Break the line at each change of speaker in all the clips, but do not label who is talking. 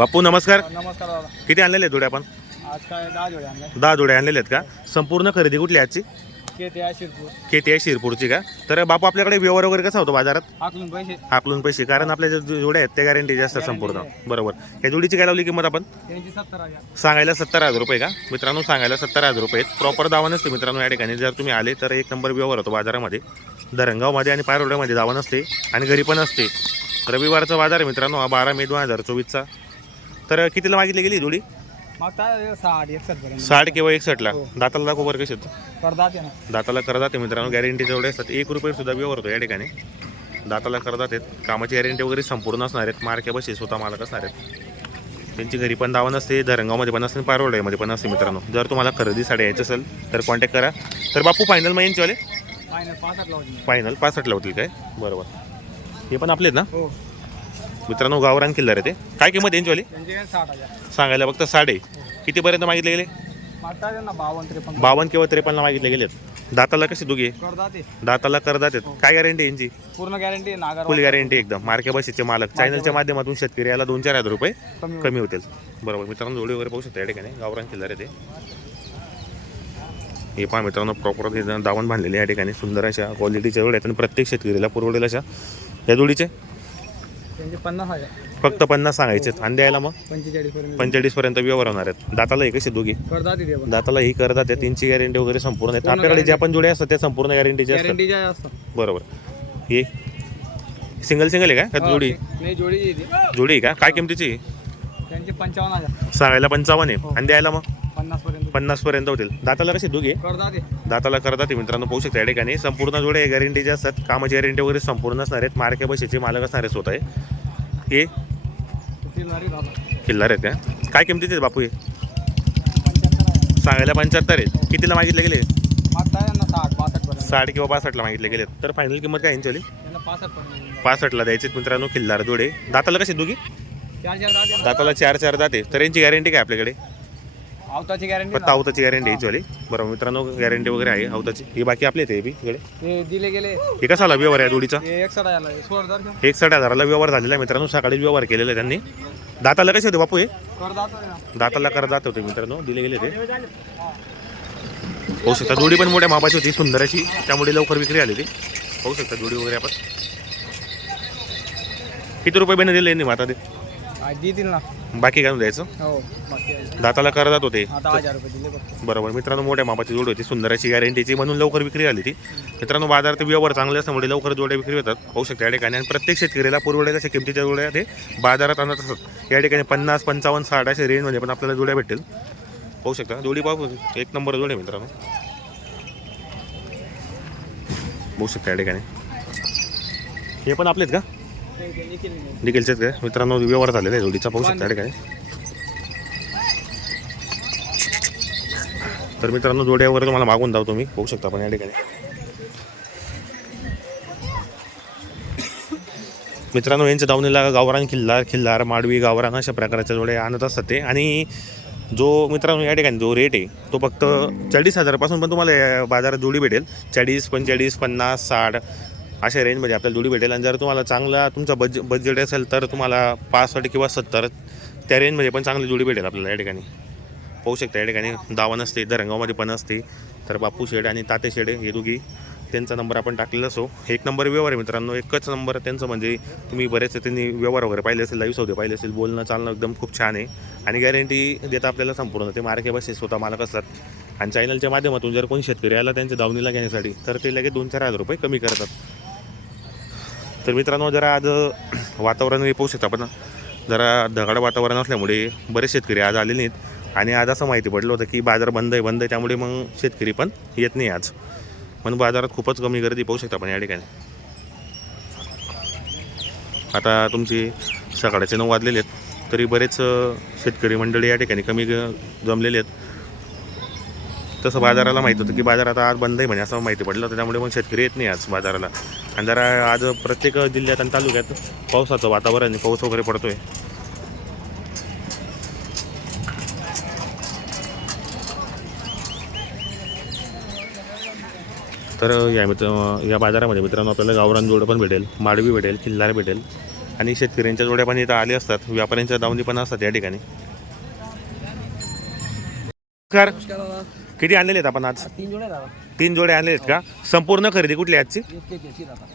बापू नमस्कार.
नमस्कार दादा.
किती आणलेले आहेत जोड्या आपण?
आज काय दहा जोडे आणले.
दहा जोड्या आणलेले आहेत का? संपूर्ण खरेदी कुठली आहे आजची?
के ते आहे शिरपूर.
केती आहे शिरपूरची का? तर बापू आपल्याकडे व्यवहार वगैरे कसा होतो बाजारात?
हाकलून पैसे.
हाकलून पैसे कारण आपल्या ज्या जोड्या आहेत त्या गॅरंटी असतात संपूर्ण. बरोबर. या जोडीची काय लावली किंमत आपण?
त्यांची सत्तर हजार.
सांगायला सत्तर हजार रुपये का? मित्रांनो सांगायला सत्तर हजार रुपये आहेत. प्रॉपर दावा नसते मित्रांनो या ठिकाणी. जर तुम्ही आले तर एक नंबर व्यवहार होतो बाजारामध्ये. धरणगावमध्ये आणि पायरोड्यामध्ये दावा नसते आणि घरी पण असते. रविवारचा बाजार आहे मित्रांनो हा बारा मे दोन हजार चोवीसचा. तर कितीला मागितली गेली जोडी?
मागता साठ एकसष्ट पर्यंत.
साठ किंवा एकसष्टला दाताला दाखव बरं आहेत?
ना.
दाताला करदात आहे मित्रांनो. गॅरंटी जेवढे असतात एक रुपये सुद्धा व्यवहार होतो या ठिकाणी. दाताला करदात आहेत. कामाची गॅरंटी वगैरे संपूर्ण असणार आहेत. मार्के बसे स्वतः मालक असणार आहेत. त्यांची घरी पण दावा नसते धरणगावमध्ये पण असते पारोड्यामध्ये पण असते मित्रांनो. जर तुम्हाला खरेदीसाठी यायचं असेल तर कॉन्टॅक्ट करा. तर बापू फायनल मग यांचेवाले
फायनल लावली
फायनल पासष्टला होतील काय? बरोबर. हे पण आपलेच ना?
हो.
मित्रांनो गावरान किल्लार आहे ते. काय किंमत
साठ हजार.
सांगायला फक्त साडे. कितीपर्यंत मागितले गेले?
बावन्न
किंवा त्रेपन्न मागितले गेलेत. दाताला कसे
ते
दाताला करदात. आहेत काय गॅरंटी यांची?
पूर्ण गॅरंटी
फुल गॅरंटी एकदम. मार्के बशीचे मालक. चॅनलच्या माध्यमातून शेतकरी याला दोन चार हजार रुपये
कमी
कमी होतील. बरोबर. मित्रांनो जोडी वगैरे पाहू शकता या ठिकाणी. गावरान किल्लार आहे ते. हे पहा मित्रांनो प्रॉपर दावण बांधलेले या ठिकाणी. सुंदर अशा क्वालिटीच्या जोड्या आहेत आणि प्रत्येक शेतकरीला पुरवडेल अशा या जोडीचे.
त्यांचे पन्नास हजार.
फक्त पन्नास सांगायचे आणि द्यायला मग?
पंचेचाळीस पर्यंत.
पंचेचाळीस पर्यंत व्यवहार होणार आहेत. दाताला एक कसे दोघी?
करतात ते पण.
दाताला ही करतात त्या तीनची गॅरंटी वगैरे संपूर्ण आहेत आपल्याकडे ज्या पण जोड्या असतात त्या संपूर्ण गॅरंटीच्या असतात.
असतात.
बरोबर. हे सिंगल सिंगल आहे का? का जोडी?
नाही जोडी येते
जोडी आहे का? काय किमतीची?
त्यांचे पंचावन्न हजार.
सांगायला पंचावन्न आहे. आणि द्यायला मग?
पन्नास पर्यंत
पन्नास पर्यंत होतील. दाताला कशी दोघी?
ते
दाताला करतात ते मित्रांनो पाहू शकता या ठिकाणी. संपूर्ण जोडे गॅरंटीचे असतात कामाची गॅरंटी वगैरे संपूर्ण असणार आहेत. मार्के बशीचे मालक असणार आहेत स्वतः. हे. हे किल्लार आहेत का? काय किमतीचे बापू हे? सांगायला पंच्याहत्तर आहेत. कितीला मागितले गेले?
साठ
किंवा पासष्टला मागितले गेले तर फायनल किंमत काय यांची
त्यांना पासष्ट पर्यंत
पासष्टला द्यायचे मित्रांनो किल्लार जोडे. दाताला कशी दोघी? दाताला चार चार दाते. तर यांची गॅरंटी काय आपल्याकडे?
आवताची गॅरंटी
फक्त अवताची गॅरंटी याची वाली बरोबर मित्रांनो गॅरंटी वगैरे आहे अवताची ही बाकी आपली आहे बी इकडे.
हे दिले गेले.
हे कसा आला व्यवहार आहे जोडीचा?
हे एकसठ हजार सोळा हजार
एकसठ हजाराला व्यवहार झालेला आहे मित्रांनो सकाळी व्यवहार केलेला आहे त्यांनी. दाताला कसे होते बापू हे?
कर जातो ना.
दाताला कर दात होते मित्रांनो दिले गेले ते. होऊ शकता जोडी पण मोठ्या मापाची होती सुंदर अशी. त्यामुळे लवकर विक्री आली ती होऊ शकता जोडी वगैरे आपण. किती रुपये बेने दिले यांनी मग आता ते
देतील ना.
बाकी काय द्यायचं?
हो बाकी आहे.
दाताला कर दात होते
आता हजार रुपये दिले फक्त.
बरोबर. मित्रांनो मोठ्या मापाची जोड होती सुंदर अशी गॅरंटीची म्हणून लवकर विक्री आली ती. मित्रांनो बाजारात व्यवहार चांगले असल्यामुळे लवकर जोड्या विक्री होतात. होऊ शकते या ठिकाणी. आणि प्रत्येक शेतकऱ्याला पुरवडेल अशा किमतीच्या जोड्या ते बाजारात आणत असतात. या ठिकाणी पन्नास पंचावन्न साठ अशा रेंजमध्ये पण आपल्याला जोड्या भेटेल होऊ शकता. जोडी पाहू एक नंबर जोड आहे मित्रांनो. होऊ शकता या ठिकाणी. हे पण आपलेच का?
ते- ते
निखिलचेच मित्रांनो व्यवहार झालेला आहे जोडीचा पाहू शकता काय? ठिकाणी तर मित्रांनो जोड्या वगैरे तुम्हाला मागून जाऊ तुम्ही. पाहू शकता आपण या ठिकाणी. मित्रांनो यांच्या दावणीला गावरान खिल्लार खिल्लार माडवी गावरान अशा प्रकारच्या जोड्या आणत असतात ते. आणि जो मित्रांनो या ठिकाणी जो रेट आहे तो फक्त चाळीस हजारापासून पण तुम्हाला बाजारात जोडी भेटेल. चाळीस पंचेचाळीस पन्नास साठ अशा रेंजमध्ये आपल्याला जोडी भेटेल. आणि जर तुम्हाला चांगला तुमचा बज बजेट असेल तर तुम्हाला पासष्ट किंवा सत्तर त्या रेंजमध्ये पण चांगली जोडी भेटेल आपल्याला या ठिकाणी. पाहू शकता या ठिकाणी दावा नसते दरंगावमध्ये पण असते. तर बापू शेडे आणि ताते शेडे हे दोघी त्यांचा नंबर आपण टाकलेला असो. एक नंबर व्यवहार आहे मित्रांनो एकच नंबर त्यांचं म्हणजे तुम्ही बरेच त्यांनी व्यवहार वगैरे पाहिले असेल लाईव्ह सौदे पाहिले असेल बोलणं चालणं एकदम खूप छान आहे. आणि गॅरंटी देता आपल्याला संपूर्ण. ते मार्के बसे स्वतः मालक असतात. आणि चॅनलच्या माध्यमातून जर कोणी शेतकरी आला त्यांच्या दावणीला घेण्यासाठी तर ते लगेच दोन चार हजार रुपये कमी करतात. तर मित्रांनो जरा आज वातावरण पाहू शकता पण जरा ढगाळ वातावरण असल्यामुळे बरेच शेतकरी आज आलेले नाहीत. आणि आज असं माहिती पडलं होतं की बाजार बंद आहे बंद आहे त्यामुळे मग शेतकरी पण येत नाही आज. पण बाजारात खूपच कमी गर्दी पाहू शकता आपण या ठिकाणी. आता तुमची सकाळचे नऊ वाजलेले आहेत. तरी बरेच शेतकरी मंडळी या ठिकाणी कमी जमलेले आहेत. तसं बाजाराला माहीत होतं की बाजार आता आज बंद आहे म्हणे असं माहिती पडलं होतं. त्यामुळे मग शेतकरी येत नाही आज बाजाराला. आणि जरा आज प्रत्येक जिल्ह्यात आणि तालुक्यात पावसाचं वातावरण आहे पाऊस वगैरे पडतोय. तर या मित्र या बाजारामध्ये मित्रांनो आपल्याला गावरान जोड पण भेटेल माडवी भेटेल किल्लार भेटेल आणि शेतकऱ्यांच्या जोड्या पण इथं आले असतात व्यापाऱ्यांच्या दावणी पण असतात या ठिकाणी. नमस्कार. किती आणलेले आहेत आपण आज?
तीन जोड्या
तीन जोडे आणलेले आहेत का? संपूर्ण खरेदी कुठली आजची?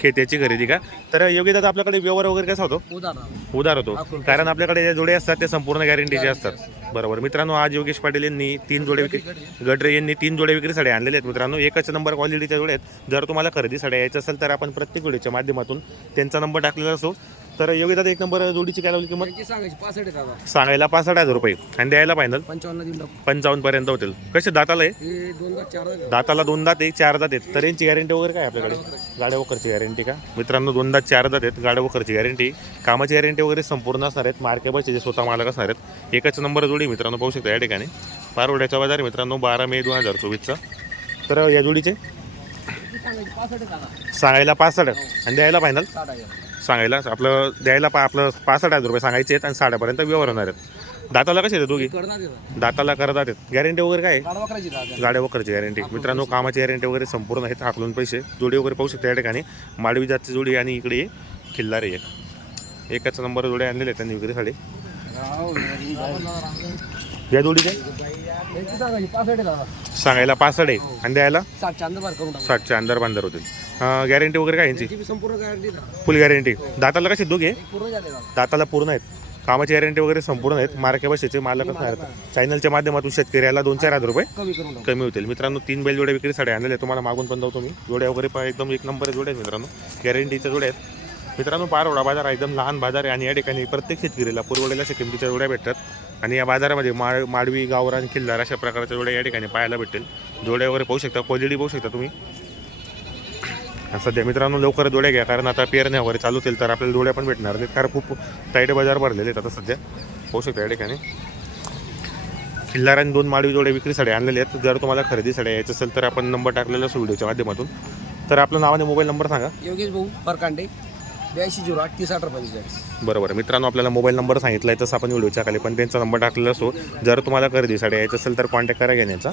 खेत्याची खरेदी का? तर योग्य दादा आपल्याकडे व्यवहार वगैरे कसा होतो?
उदा दादा
उधार होतो. कारण आपल्याकडे जे जोडे असतात ते संपूर्ण गॅरंटीचे असतात. बरोबर. मित्रांनो आज योगेश पाटील यांनी तीन जोडे विक्री गडरे. यांनी तीन जोडे विक्रीसाठी आणलेले आहेत मित्रांनो. एकच नंबर क्वालिटीच्या जोडे आहेत. जर तुम्हाला खरेदीसाठी यायचं असेल तर आपण प्रत्येक जोडीच्या माध्यमातून त्यांचा नंबर टाकलेला असतो. तर योग्य दादा एक नंबर जोडीची काय लावली किंमत?
त्यांची सांगायची पासष्ट आहे दादा
सांगायला पासष्ट हजार रुपये. आणि द्यायला फायनल?
पंचावन्न
पर्यंत होतील. कसे दाताला आहे?
हे दोन चार
दाताला दोन दात एक चार दात आहेत. तर यांची गॅरंटी वगैरे काय आपल्याकडे? गाड्या वखरची गॅरंटी का? मित्रांनो दोन दात चार दात आहेत. गाड्या वखरची गॅरंटी कामाची गॅरंटी वगैरे संपूर्ण असणार आहेत. मार्के बसचे जे स्वतः मालक असणार आहेत. एकच नंबर जोडी मित्रांनो पाहू शकता या ठिकाणी. पारवड्याचा बाजार मित्रांनो बारा मे दोन हजार चोवीसचा. तर या जोडीचे?
सांगायची पासष्ट आहे दादा
सांगायला पासष्ट. आणि द्यायला फायनल
साठ हजार.
सांगायला. आपलं द्यायला पा आपलं पासष्ट हजार रुपये सांगायचे आहेत आणि साड्यापर्यंत व्यवहार होणार आहेत. दाताला कसे आहेत दोघी? दाताला करतात आहेत. गॅरंटी वगैरे काय गाड्या वखरची गॅरंटी मित्रांनो कामाची गॅरंटी वगैरे संपूर्ण आहेत. हाकलून पैसे जोडी वगैरे पाहू शकता या ठिकाणी. माडवी जातची जोडी आणि इकडे खिल्लारे एक. एकच नंबर जोड्या आणलेले आहेत त्यांनी विक्रीसाठी. या जोडीचे? सांगायला पासष्ट आहे. आणि द्यायला?
सातच्या
साठच्या अंदर बांधर होतील. गॅरंटी वगैरे काय यांची? फुल गॅरंटी दाताला कशी दोघे? दाताला पूर्ण आहेत. कामाची गॅरंटी वगैरे संपूर्ण आहेत. मार्के बसेचे मालक आहेत चॅनलच्या माध्यमातून शेतकऱ्याला दोन चार हजार रुपये
कमी
होतील. मित्रांनो तीन बैल जोड्या विक्रीसाठी आणलेले तुम्हाला मागून पण जाऊ तुम्ही. जोड्या वगैरे पण एकदम एक नंबर जोड्या आहेत मित्रांनो. गॅरंटीच्या जोड्या आहेत. मित्रांनो पारवडा बाजार एकदम लहान बाजार आहे. आणि या ठिकाणी प्रत्येक शेतकरीला पुरवलेल्या अशा किमतीच्या जोड्या भेटतात. आणि या बाजारामध्ये माळ माडवी गावरान किल्लार अशा प्रकारच्या जोड्या या ठिकाणी पाहायला भेटेल जोड्या वगैरे पाहू शकता क्वालिटी पाहू शकता तुम्ही. सध्या मित्रांनो लवकर जोड्या घ्या कारण आता पेरण्या वगैरे चालू होतील तर आपल्याला जोड्या पण भेटणार नाहीत कारण खूप टाईट बाजार भरलेले आहेत आता सध्या. पाहू शकता या ठिकाणी. खिल्लार दोन माडवी जोडे विक्रीसाठी आणलेले आहेत. जर तुम्हाला खरेदीसाठी यायचं असेल तर आपण नंबर टाकलेला असतो व्हिडिओच्या माध्यमातून. तर आपलं नाव आणि मोबाईल नंबर सांगा.
योगेश भाऊ परकांडे. ब्याऐंशी झिरो आठ तीस अठरा पंचेचाळीस
बरोबर. मित्रांनो आपल्याला मोबाईल नंबर सांगितला आहे तसं आपण व्हिडिओच्या खाली पण त्यांचा नंबर टाकलेला असतो. जर तुम्हाला खरेदीसाठी यायचं असेल तर कॉन्टॅक्ट करा घेण्याचा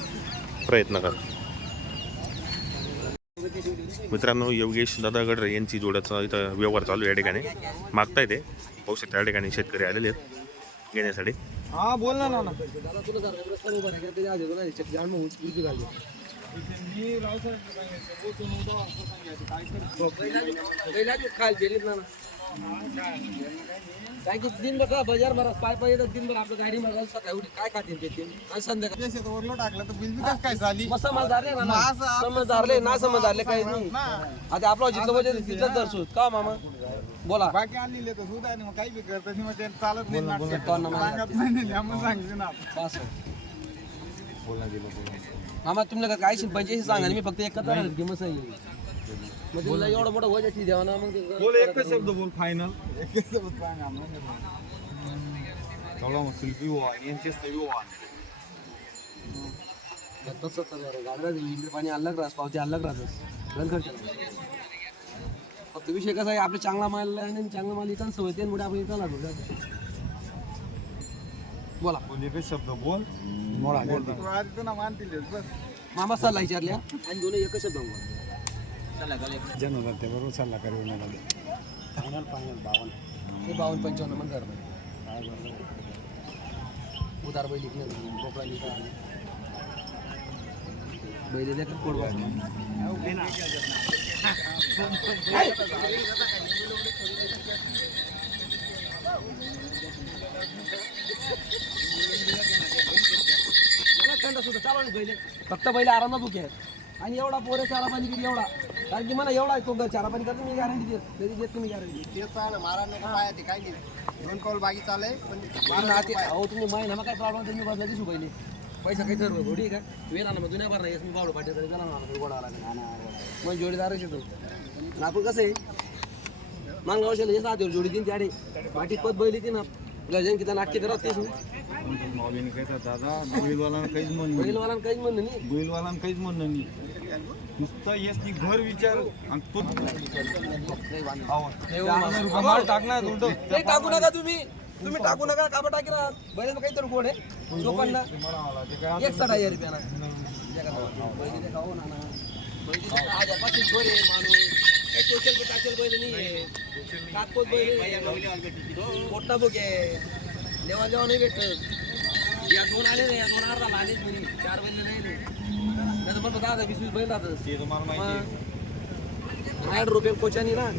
प्रयत्न करा. मित्रांनो योगेश दादा गडरे यांची जोड्याचा इथं व्यवहार चालू आहे या ठिकाणी. मागता येते पाहू शकता या ठिकाणी शेतकरी आलेले आहेत घेण्यासाठी.
हा बोल ना ना ते ना काय की बाजार मारा पाय पाय येतात दिन भर आपलं गाडी मागायला सकाळी उठी काय खातील ते तीन? आणि संध्याकाळी
टाकलं तर बिल काय झाली?
मग समजदारले ना ना. समजदारले ना समजदारले काही नाही. आता आपला जिथलं म्हणजे तिथलंच दर्शू का मामा? बोला.
बाकी आणलेले तर सुद्धा नाही मग काही बी करतात नाही. मग ते चालत नाही. सांगत ना.
मामा तुम्हाला काय पंच्याऐंशी सांगा मी फक्त एकत्र गेमच आहे. मग तुला एवढं मोठं ठीक द्यावा ना मग
बोल एकच शब्द बोल फायनल एकच शब्द सांग मग शिल्पी
तसंच पाणी अलग राहत पावती अलग राहतच गण खर्च फक्त विषय कसा आहे आपले चांगला माल आहे आणि चांगला माल इथं सवय त्यामुळे आपण इथं लागलो. बोला.
बोल एकच शब्द बोल बोल आधी ना मानतील बस.
मामा सल्ला विचारल्या. आणि दोन्ही एकच शब्द बोला. सल्ला का?
जन होता ते बरोबर सल्ला करू
हे बावन्न पंचावन्न मन करणार उतार बैल इकडे कोकळा इकडे बैल द्या का कोड फक्त बैल आराम बुके आहेत आणि एवढा पोरे चारा पाणी किती एवढा. कारण की मला एवढा आहे तो चारा पाणी करतो मी गॅरंटी देत तरी देत तुम्ही गॅरंटी
ते चाल महाराज काय ते काय नाही. दोन कौल बाकी चालय पण
अहो तुम्ही माहिती ना काय प्रॉब्लेम तुम्ही बदला दिसू पहिले. पैसा काही ठरव थोडी का वेळ आणा मग जुन्या भरणार मी बावड पाठी तरी जाणार मला गोडा आला मग जोडीदारच येतो. आपण कसं आहे? मांगा वर्षाला हे साथ जोडी तीन त्याडे पाठी पद बैली ती ना. गजन किती नाट्य करत तेच नाही
काय तर दादा बैलवाला काहीच म्हण नाही।
बैलवाला काहीच म्हणणं नाही।
बैलवाला काहीच म्हणणं नाही। नुसतं येस ती घर विचार आणि तो टाकणार
नाही टाकू नका तुम्ही. तुम्ही टाकू नका काबा टाकी राहत बैलाचं काहीतरी गोड आहे. लोकांना एक साठ हजार रुपयाला. बैली हजार पाचशे छोरे माणूस काय टोचल पे टाचल बैल नाही आहे कातपोत बैल. मोठा बुक आहे जेव्हा जेव्हा नाही भेटत या दोन आले. नाही या दोन अर्धा आलेच म्हणे चार बैल नाही त्याचं पण दहा वीस वीस बैल राहतात रुपये कोचानी ना.